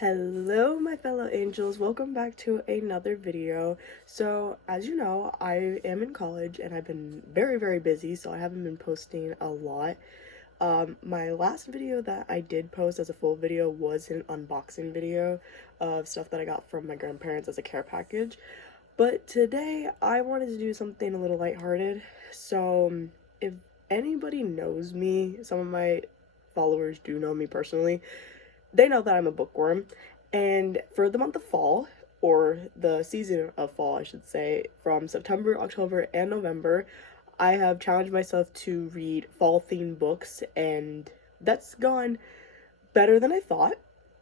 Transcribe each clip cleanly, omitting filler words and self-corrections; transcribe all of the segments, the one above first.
Hello, my fellow angels. Welcome back to another video. So, as you know, I am in college and I've been very busy, so I haven't been posting a lot. My last video that I did post as a full video was an unboxing video of stuff that I got from my grandparents as a care package. But today I wanted to do something a little lighthearted. So, if anybody knows me, some of my followers do know me personally, they know that I'm a bookworm. And for the month of fall, or the season of fall, I should say, from September, October, and November, I have challenged myself to read fall themed books, and that's gone better than I thought.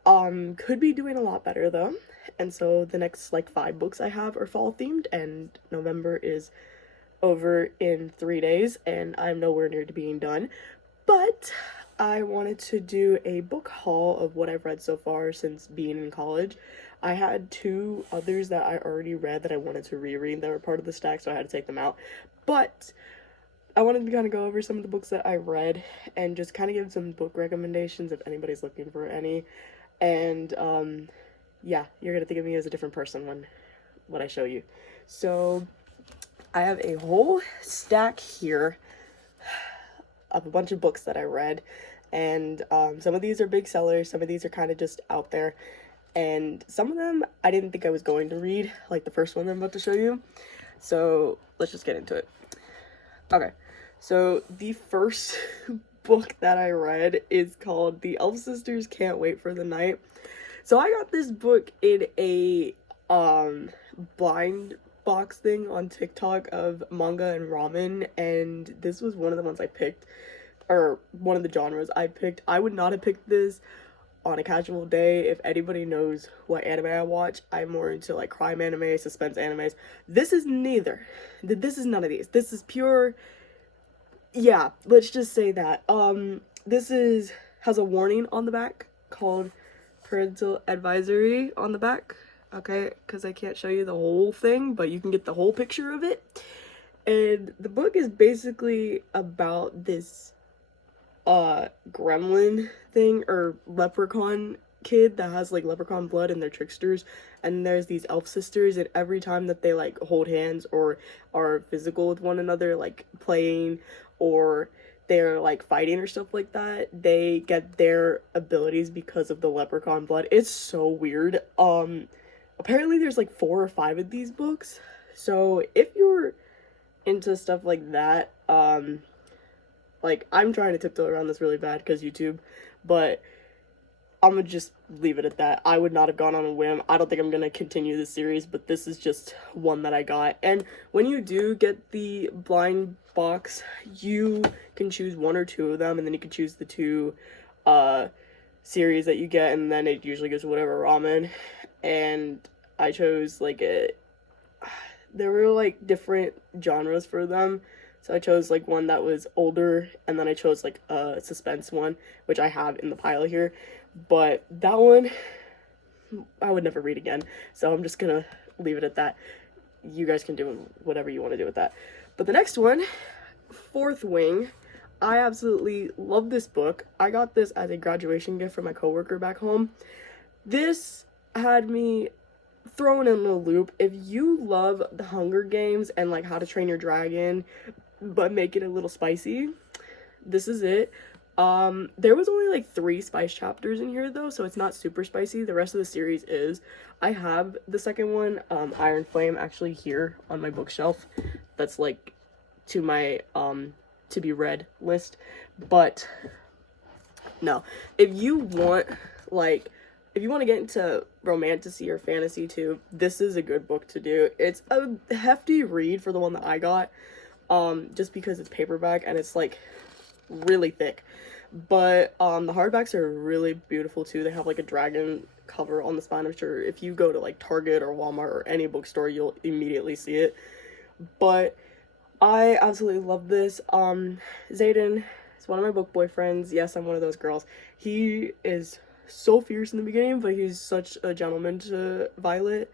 Could be doing a lot better though. And so the next like 5 books I have are fall themed, and November is over in 3 days, and I'm nowhere near to being done. But I wanted to do a book haul of what I've read so far since being in college. I had 2 others that I already read that I wanted to reread that were part of the stack, so I had to take them out. But I wanted to kind of go over some of the books that I read and just kind of give some book recommendations if anybody's looking for any. And yeah, you're gonna think of me as a different person when I show you. So I have a whole stack here of a bunch of books that I read, and some of these are big sellers, some of these are kind of just out there, and some of them I didn't think I was going to read, like the first one I'm about to show you. So let's just get into it. Okay, so the first book that I read is called The Elf Sisters Can't Wait for the Night. So I got this book in a blind box thing on TikTok of manga and ramen, and this was one of the ones I picked, or one of the genres I picked. I would not have picked this on a casual day. If anybody knows what anime I watch, I'm more into like crime anime, suspense animes. This is neither. This is none of these. This is pure, yeah, let's just say that. This has a warning on the back called parental advisory on the back. Okay, because I can't show you the whole thing, but you can get the whole picture of it. And the book is basically about this gremlin thing, or leprechaun kid that has like leprechaun blood, and they're tricksters. And there's these elf sisters, and every time that they like hold hands or are physical with one another, like playing or they're like fighting or stuff like that, they get their abilities because of the leprechaun blood. It's so weird. Apparently there's like 4 or 5 of these books. So if you're into stuff like that, like I'm trying to tiptoe around this really bad because YouTube, but I'm gonna just leave it at that. I would not have gone on a whim. I don't think I'm gonna continue this series, but this is just one that I got. And when you do get the blind box, you can choose 1 or 2 of them, and then you can choose the 2 series that you get, and then it usually goes to whatever ramen. And I chose like there were like different genres for them, so I chose like one that was older, and then I chose like a suspense one, which I have in the pile here. But that one I would never read again, so I'm just gonna leave it at that. You guys can do whatever you want to do with that. But the next one, Fourth Wing, I absolutely love this book. I got this as a graduation gift from my coworker back home. This had me thrown in a loop. If you love the Hunger Games and like How to Train Your Dragon, but make it a little spicy, this is it. There was only like 3 spice chapters in here though, so it's not super spicy. The rest of the series is. I have the second one, Iron Flame, actually here on my bookshelf. That's like to my to be read list. But no, if you want to get into romantasy or fantasy too, this is a good book to do. It's a hefty read for the one that I got, just because it's paperback and it's like really thick. But the hardbacks are really beautiful too. They have like a dragon cover on the spine. I'm sure if you go to like Target or Walmart or any bookstore, you'll immediately see it. But I absolutely love this. Zayden is one of my book boyfriends. Yes, I'm one of those girls. He is so fierce in the beginning, but he's such a gentleman to Violet,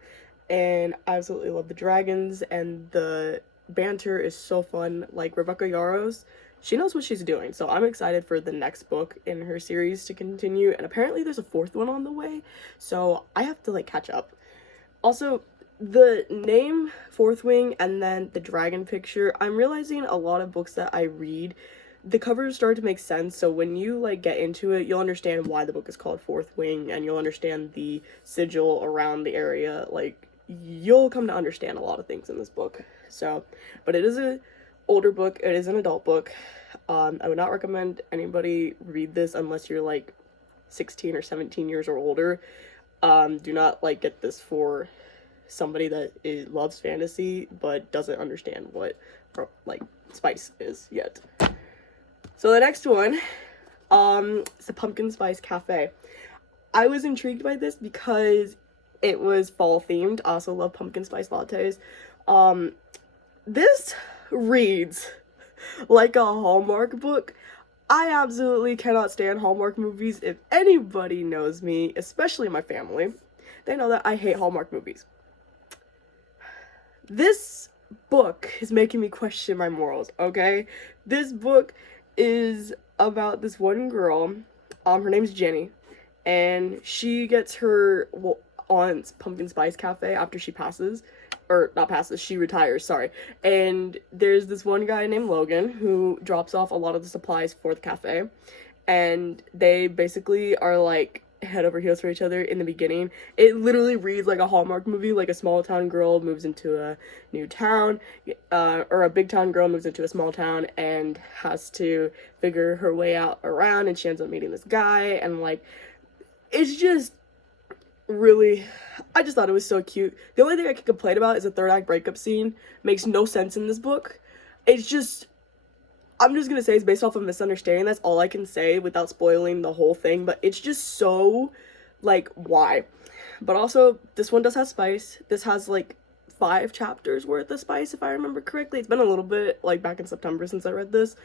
and I absolutely love the dragons, and the banter is so fun. Like Rebecca Yarros, she knows what she's doing. So I'm excited for the next book in her series to continue. And apparently there's a fourth one on the way. So I have to like catch up. Also, the name Fourth Wing and then the dragon picture, I'm realizing a lot of books that I read, the covers start to make sense. So when you like get into it, you'll understand why the book is called Fourth Wing, and you'll understand the sigil around the area. Like, you'll come to understand a lot of things in this book. So, but it is a older book, it is an adult book. I would not recommend anybody read this unless you're like 16 or 17 years or older. Do not like get this for somebody that loves fantasy but doesn't understand what like spice is yet. So the next one is the Pumpkin Spice Cafe. I was intrigued by this because it was fall themed. I also love pumpkin spice lattes. This reads like a Hallmark book. I absolutely cannot stand Hallmark movies. If anybody knows me, especially my family, they know that I hate Hallmark movies. This book is making me question my morals, okay? This book is about this one girl, her name's Jenny, and she gets her aunt's Pumpkin Spice Cafe after she she retires, sorry. And there's this one guy named Logan who drops off a lot of the supplies for the cafe, and they basically are like head over heels for each other in the beginning. It literally reads like a Hallmark movie, like a small town girl moves into a new town, or a big town girl moves into a small town and has to figure her way out around, and she ends up meeting this guy, and like, it's just really, I just thought it was so cute. The only thing I could complain about is the third act breakup scene. Makes no sense in this book. It's just, I'm just gonna say it's based off of misunderstanding. That's all I can say without spoiling the whole thing, but it's just so, like, why? But also, this one does have spice. This has, like, 5 chapters worth of spice, if I remember correctly. It's been a little bit, like, back in September since I read this.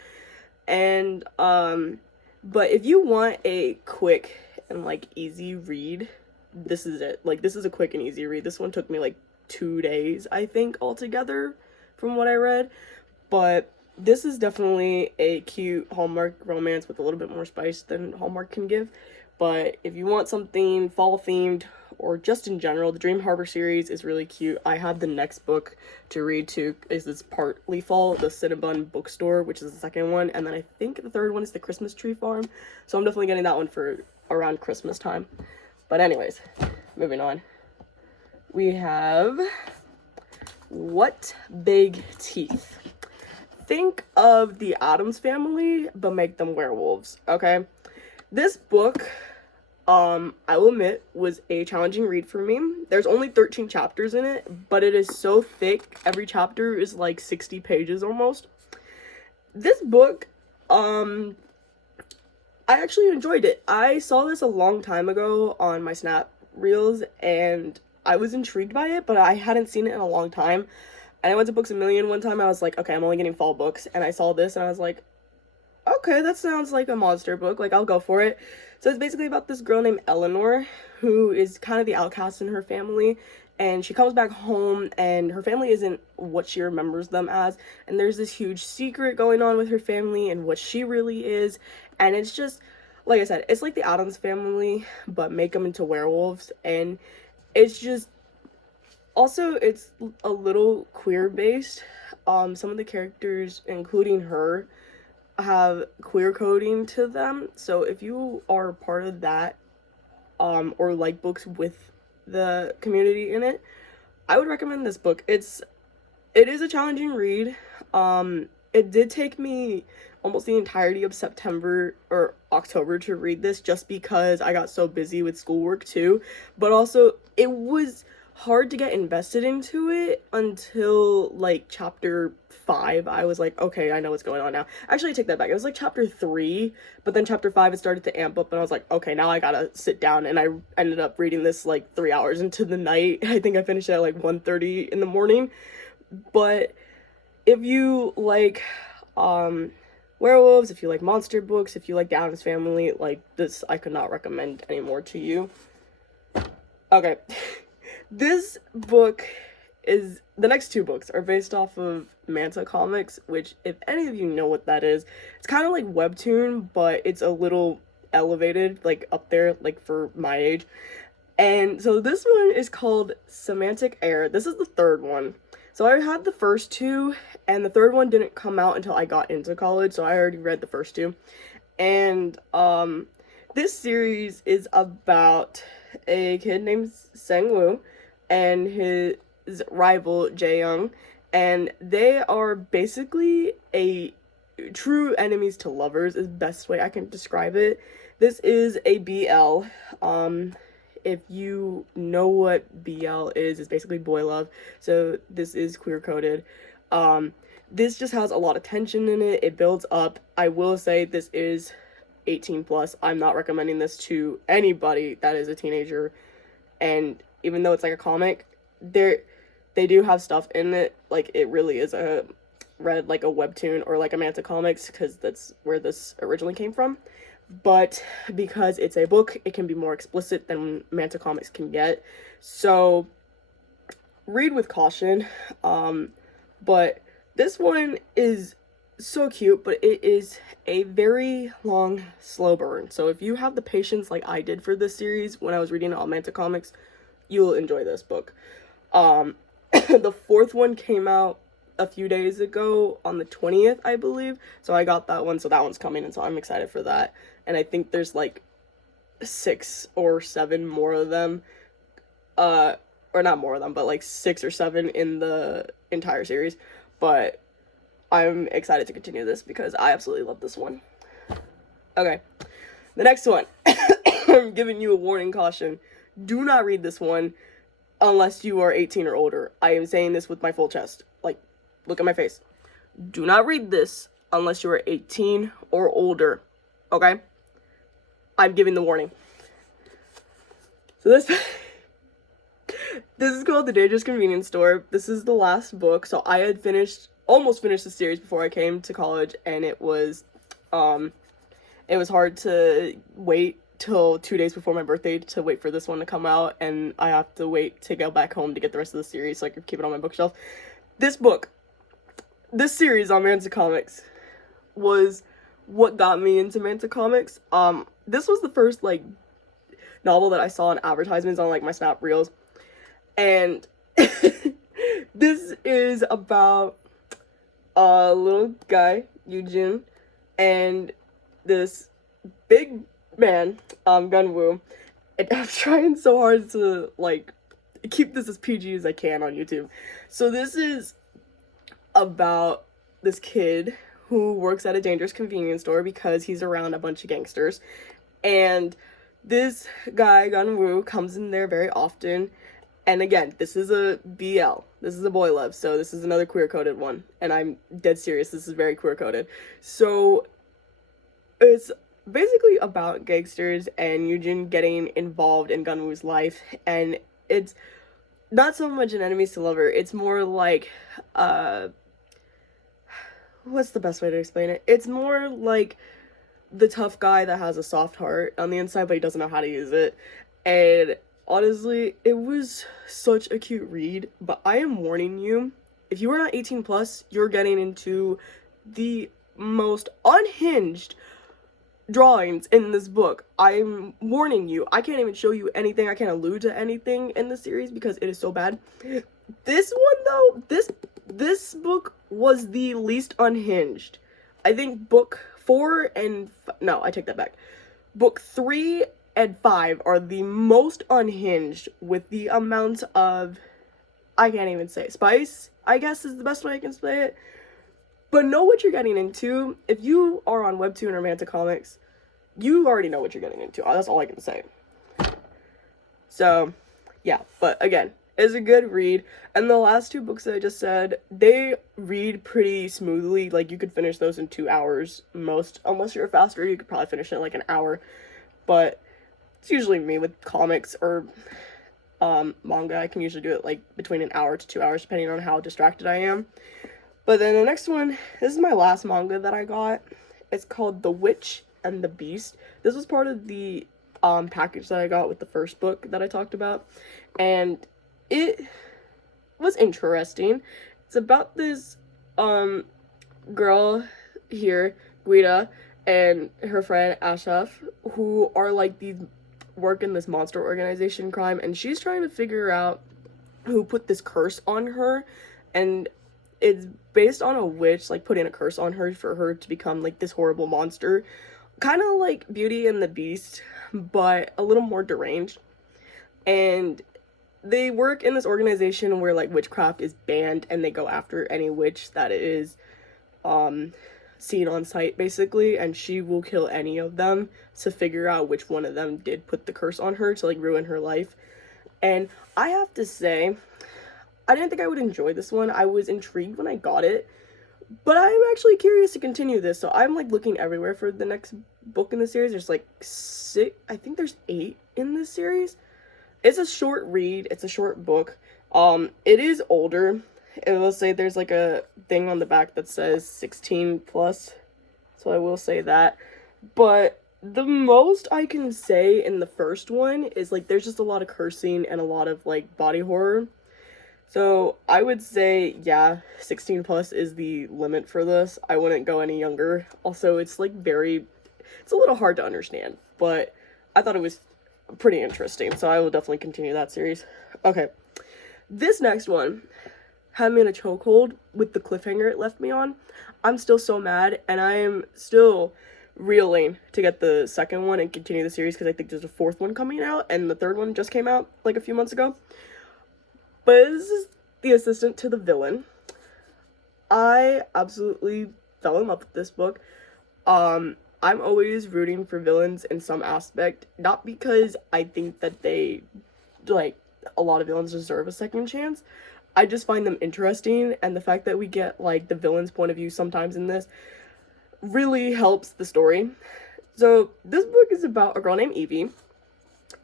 And, but if you want a quick and, like, easy read, this is it. Like, this is a quick and easy read. This one took me, like, 2 days, I think, altogether, from what I read. But this is definitely a cute Hallmark romance with a little bit more spice than Hallmark can give. But if you want something fall-themed, or just in general, the Dream Harbor series is really cute. I have the next book to read too, is this partly fall, the Cinnabon Bookstore, which is the second one. And then I think the third one is the Christmas Tree Farm. So I'm definitely getting that one for around Christmas time. But anyways, moving on. We have What Big Teeth. Think of the Addams Family, but make them werewolves, okay? This book, I will admit, was a challenging read for me. There's only 13 chapters in it, but it is so thick. Every chapter is like 60 pages almost. This book, I actually enjoyed it. I saw this a long time ago on my Snap Reels, and I was intrigued by it, but I hadn't seen it in a long time. And I went to Books A Million one time. I was like, okay, I'm only getting fall books. And I saw this, and I was like, okay, that sounds like a monster book. Like, I'll go for it. So it's basically about this girl named Eleanor, who is kind of the outcast in her family. And she comes back home, and her family isn't what she remembers them as. And there's this huge secret going on with her family and what she really is. And it's just, like I said, it's like the Addams Family, but make them into werewolves. And it's just, also, it's a little queer-based. Some of the characters, including her, have queer coding to them. So if you are part of that, or like books with the community in it, I would recommend this book. It is a challenging read. It did take me almost the entirety of September or October to read this, just because I got so busy with schoolwork too. But also, it was hard to get invested into it until like chapter 5. I was like, okay, I know what's going on now. Actually, I take that back. It was like chapter 3, but then chapter 5 it started to amp up, and I was like, okay, now I gotta sit down. And I ended up reading this like 3 hours into the night. I think I finished it at like 1:30 in the morning. But if you like werewolves, if you like monster books, if you like the Addams Family, like this, I could not recommend anymore to you. Okay. This book is the next two books are based off of Manta Comics, which, if any of you know what that is, it's kind of like Webtoon, but it's a little elevated, like up there, like for my age. And so this one is called Semantic Air. This is the third one. So I had the first two, and the third one didn't come out until I got into college, so I already read the first two. And this series is about a kid named Sangwoo and his rival Jaeyoung, and they are basically a true enemies to lovers is the best way I can describe it. This is a BL. If you know what BL is, it's basically boy love. So this is queer coded. This just has a lot of tension in it. It builds up. I will say this is 18 plus. I'm not recommending this to anybody that is a teenager. And even though it's like a comic, they do have stuff in it. Like, it really is read like a webtoon or like a Manta Comics, because that's where this originally came from. But because it's a book, it can be more explicit than Manta Comics can get. So read with caution. But this one is so cute, but it is a very long, slow burn. So if you have the patience like I did for this series when I was reading all Manta Comics, you will enjoy this book. The fourth one came out a few days ago on the 20th, I believe. So I got that one, so that one's coming, and so I'm excited for that. And I think there's like 6 or 7 more of them. Or not more of them, but like 6 or 7 in the entire series. But I'm excited to continue this because I absolutely love this one. Okay, the next one. I'm giving you a warning, caution. Do not read this one unless you are 18 or older. I am saying this with my full chest. Like, look at my face. Do not read this unless you are 18 or older. Okay? I'm giving the warning. So this is called The Dangerous Convenience Store. This is the last book. So I had almost finished the series before I came to college, and it was hard to wait till 2 days before my birthday to wait for this one to come out, and I have to wait to go back home to get the rest of the series so I can keep it on my bookshelf. This series on Manta Comics was what got me into Manta Comics. This was the first like novel that I saw in advertisements on like my Snap Reels, and this is about a little guy, Eugene, and this big man, Gunwoo. And I'm trying so hard to like keep this as PG as I can on YouTube. So this is about this kid who works at a dangerous convenience store because he's around a bunch of gangsters. And this guy, Gunwoo, comes in there very often. And again, this is a BL. This is a boy love, so this is another queer-coded one. And I'm dead serious, this is very queer-coded. So it's basically about gangsters and Eugene getting involved in Gunwoo's life. And it's not so much an enemies to lover, it's more like, what's the best way to explain it? It's more like the tough guy that has a soft heart on the inside, but he doesn't know how to use it. And honestly, it was such a cute read, but I am warning you, if you are not 18 plus, you're getting into the most unhinged drawings in this book. I'm warning you. I can't even show you anything. I can't allude to anything in the series because it is so bad. This one though, this book was the least unhinged. I think book 4 and no, I take that back. Book 3 and 5 are the most unhinged with the amount of, I can't even say spice, I guess is the best way I can say it. But know what you're getting into. If you are on Webtoon or Manta Comics, you already know what you're getting into. That's all I can say. So, yeah. But again, it's a good read. And the last 2 books that I just said, they read pretty smoothly. Like, you could finish those in 2 hours most. Unless you're a fast reader, you could probably finish it in like an hour. But it's usually me with comics or manga. I can usually do it like between an hour to 2 hours, depending on how distracted I am. But then the next one, this is my last manga that I got. It's called The Witch and the Beast. This was part of the package that I got with the first book that I talked about. And it was interesting. It's about this girl here, Guida, and her friend Ashaf, who are like these work in this monster organization crime, and she's trying to figure out who put this curse on her, and it's based on a witch like putting a curse on her for her to become like this horrible monster, kind of like Beauty and the Beast, but a little more deranged. And they work in this organization where like witchcraft is banned, and they go after any witch that is seen on sight basically, and she will kill any of them to figure out which one of them did put the curse on her to like ruin her life. And I have to say, I didn't think I would enjoy this one. I was intrigued when I got it, but I'm actually curious to continue this, so I'm like looking everywhere for the next book in the series. There's like I think there's 8 in this series. It's a short read, it's a short book. It is older. It will say there's like a thing on the back that says 16 plus, so I will say that. But the most I can say in the first one is like there's just a lot of cursing and a lot of like body horror. So I would say, yeah, 16 plus is the limit for this. I wouldn't go any younger. Also, it's like it's a little hard to understand, but I thought it was pretty interesting, so I will definitely continue that series. Okay, this next one had me in a chokehold with the cliffhanger it left me on. I'm still so mad, and I am still reeling to get the second one and continue the series, because I think there's a 4th one coming out, and the 3rd one just came out like a few months ago. But this is The Assistant to the Villain. I absolutely fell in love with this book. I'm always rooting for villains in some aspect, not because I think that they, like, a lot of villains deserve a second chance. I just find them interesting, and the fact that we get, like, the villain's point of view sometimes in this really helps the story. So, this book is about a girl named Evie,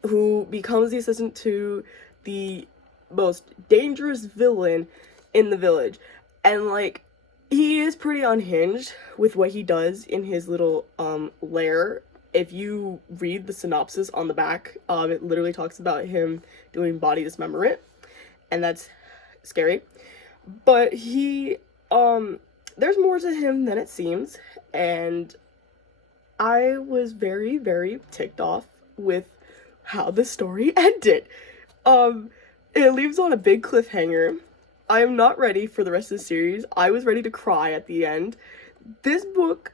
who becomes the assistant to the most dangerous villain in the village. And, like, he is pretty unhinged with what he does in his little lair. If you read the synopsis on the back, it literally talks about him doing body dismemberment, and that's scary. But he there's more to him than it seems, and I was very, very ticked off with how the story ended. It leaves on a big cliffhanger. I am not ready for the rest of the series. I was ready to cry at the end. This book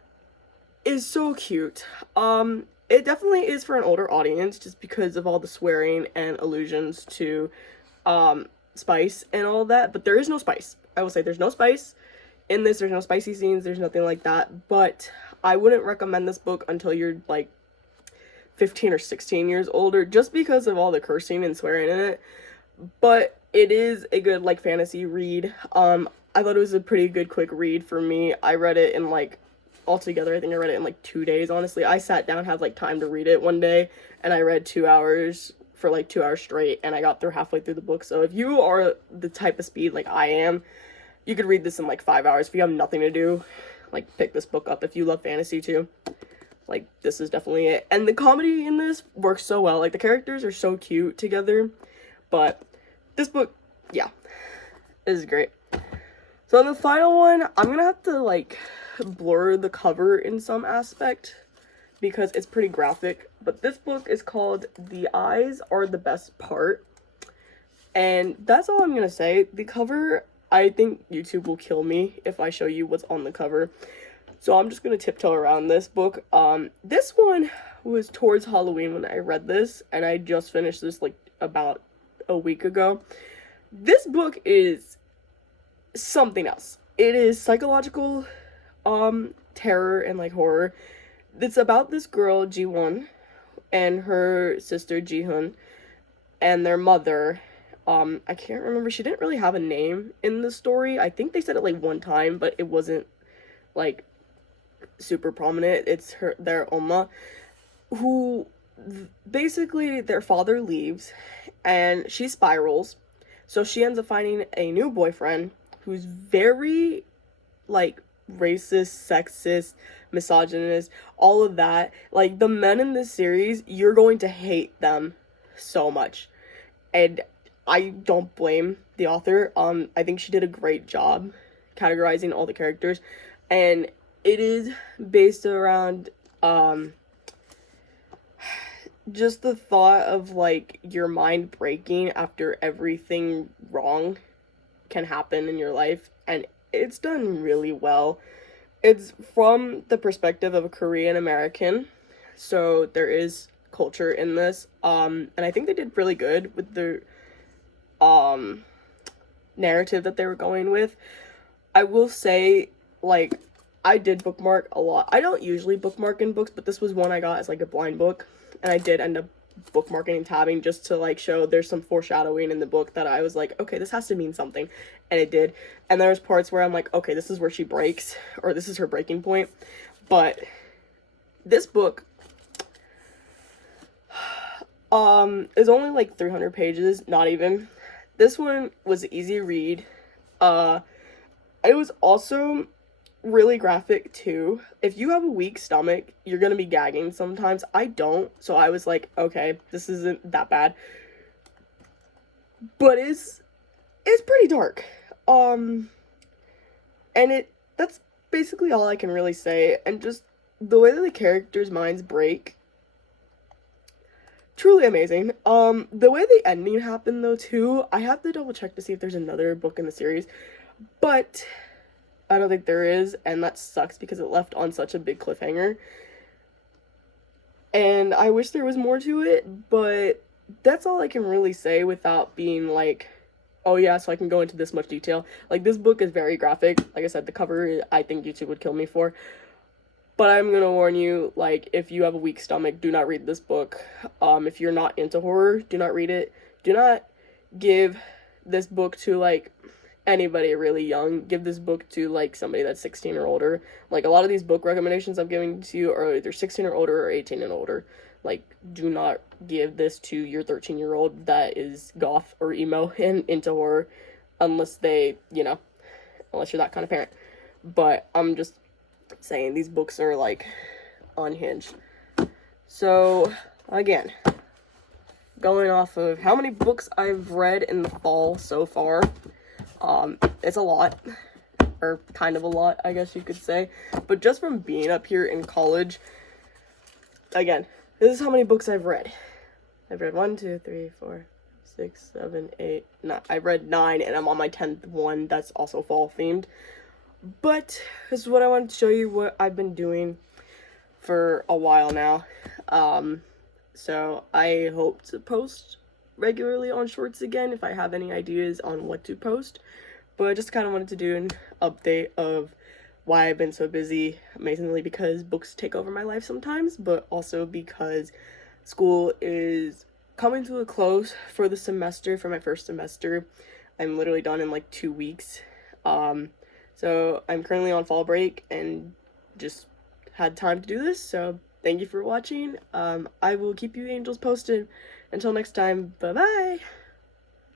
is so cute. It definitely is for an older audience, just because of all the swearing and allusions to spice and all that, but there is no spice. I will say there's no spice in this. There's no spicy scenes, there's nothing like that. But I wouldn't recommend this book until you're like 15 or 16 years older, just because of all the cursing and swearing in it. But it is a good like fantasy read. I thought it was a pretty good quick read for me. I read it in like, altogether I think I read it in like 2 days. Honestly, I sat down, had like time to read it one day, and I read 2 hours for like 2 hours straight, and I got through halfway through the book. So if you are the type of speed like I am, you could read this in like 5 hours. If you have nothing to do, like, pick this book up. If you love fantasy too, like, this is definitely it. And the comedy in this works so well. Like, the characters are so cute together. But this book, yeah, this is great. So on the final one, I'm gonna have to like blur the cover in some aspect because it's pretty graphic. But this book is called The Eyes Are the Best Part, and that's all I'm gonna say. The cover, I think YouTube will kill me if I show you what's on the cover, so I'm just gonna tiptoe around this book. This one was towards Halloween when I read this, and I just finished this like about a week ago. This book is something else. It is psychological terror and like horror. It's about this girl Ji-won and her sister Ji-hun and their mother. I can't remember, she didn't really have a name in the story. I think they said it like one time, but it wasn't like super prominent. It's their Oma, who basically their father leaves and she spirals, so she ends up finding a new boyfriend who's very like racist, sexist, misogynist, all of that. Like, the men in this series, you're going to hate them so much. And I don't blame the author. I think she did a great job categorizing all the characters, and it is based around just the thought of like your mind breaking after everything wrong can happen in your life, and it's done really well. It's from the perspective of a Korean American, so there is culture in this, and I think they did really good with the um narrative that they were going with. I will say, like, I did bookmark a lot. I don't usually bookmark in books, but this was one I got as like a blind book, and I did end up bookmarking and tabbing just to like show there's some foreshadowing in the book that I was like, okay, this has to mean something, and it did. And there's parts where I'm like, okay, this is where she breaks, or this is her breaking point. But this book is only like 300 pages, not even. This one was an easy read. It was also really graphic too. If you have a weak stomach, you're gonna be gagging sometimes. I don't, so I was like, okay, this isn't that bad. But it's pretty dark. And that's basically all I can really say. And just the way that the characters' minds break, truly amazing. The way the ending happened though too, I have to double check to see if there's another book in the series, but I don't think there is, and that sucks because it left on such a big cliffhanger. And I wish there was more to it, but that's all I can really say without being like, oh yeah, so I can go into this much detail. Like, this book is very graphic. Like I said, the cover, I think YouTube would kill me for. But I'm gonna warn you, like, if you have a weak stomach, do not read this book. If you're not into horror, do not read it. Do not give this book to, like, anybody really young. Give this book to, like, somebody that's 16 or older. Like, a lot of these book recommendations I'm giving to you are either 16 or older or 18 and older. Like, do not give this to your 13-year-old that is goth or emo and into horror, unless they, you know, unless you're that kind of parent. But I'm just saying, these books are, like, unhinged. So, again, going off of how many books I've read in the fall so far, it's a lot, or kind of a lot, I guess you could say, but just from being up here in college, again, this is how many books I've read. I've read 1, 2, 3, 4, 6, 7, 8, 9, I've read 9, and I'm on my 10th one that's also fall themed. But this is what I wanted to show you, what I've been doing for a while now. So I hope to post regularly on shorts again if I have any ideas on what to post. But I just kind of wanted to do an update of why I've been so busy, mainly because books take over my life sometimes, but also because school is coming to a close for the semester, for my first semester. I'm literally done in like 2 weeks. So I'm currently on fall break and just had time to do this, so thank you for watching. I will keep you angels posted. Until next time, bye-bye!